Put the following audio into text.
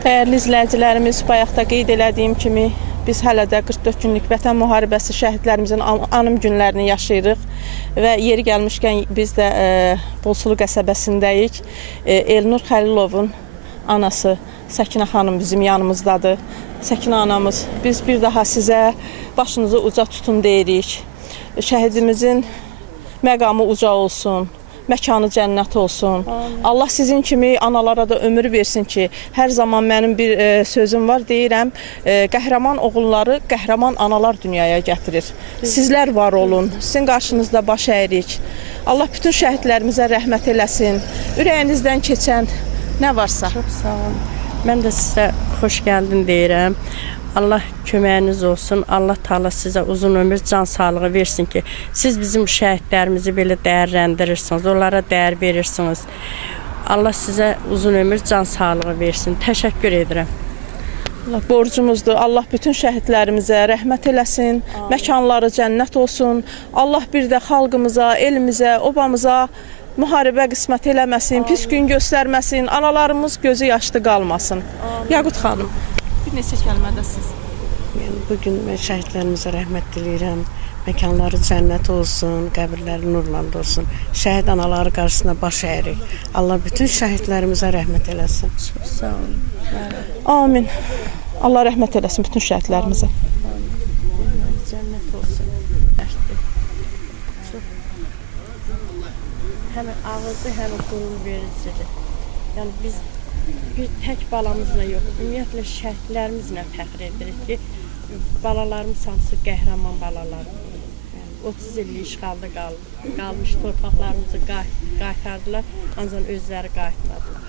Dəyərli izləyicilərimiz, bayaqda qeyd elədiyim kimi, biz hələ də 44 günlük Vətən müharibəsi şəhidlərimizin anım günlərini yaşayırıq və yeri gəlmişkən biz də Bolsulu qəsəbəsindəyik. Elnur Xəlilovun anası Səkinə xanım bizim yanımızdadır. Səkinə anamız, biz bir daha sizə başınızı uca tutun deyirik. Şəhidimizin məqamı uca olsun. Məkanı cənnət olsun. Allah sizin kimi analara da ömür versin ki, hər zaman mənim bir sözüm var, deyirəm, qəhrəman oğulları, qəhrəman analar dünyaya gətirir. Sizlər var olun, sizin qarşınızda baş əyirik. Allah bütün şəhidlərimizə rəhmət eləsin. Ürəyinizdən keçən nə varsa. Çox sağ olun. Mən də sizə xoş gəldin deyirəm. Allah köməyiniz olsun. Allah Taala sizə uzun ömür, can sağlığı versin ki, siz bizim şəhidlərimizi belə dəyərləndirirsiniz, onlara dəyər verirsiniz. Allah sizə uzun ömür, can sağlığı versin. Təşəkkür edirəm. Allah borcumuzdur. Allah bütün şəhidlərimizə rəhmət eləsin. Məkanları cənnət olsun. Allah bir də xalqımıza, elimizə, obamıza müharibə qismət eləməsin, pis gün göstərməsin, analarımız gözü yaşlı qalmasın. Yaqut xanım, bir neçə kəlmədə siz. Bugün mən şəhidlərimizə rəhmət diləyirəm. Məkanları cənnət olsun, qəbirləri nurla olsun. Şəhid anaları qarşısına baş əyirik. Allah bütün şəhidlərimizə rəhmət eləsin. Çox sağ olun. Amin. Allah rəhmət eləsin bütün şəhidlərimizə. Cənnət olsun. Həm ağızlı, həm qürur vericidir. Yəni biz bir tək balamızla yox, ümumiyyətlə şəhidlərimizlə fəxr edirik ki, balalarımız hamısı qəhrəman balalardır. 30 illik işğalda qalmış torpaqlarımızı qaytardılar, ancaq özləri qayıtmadılar.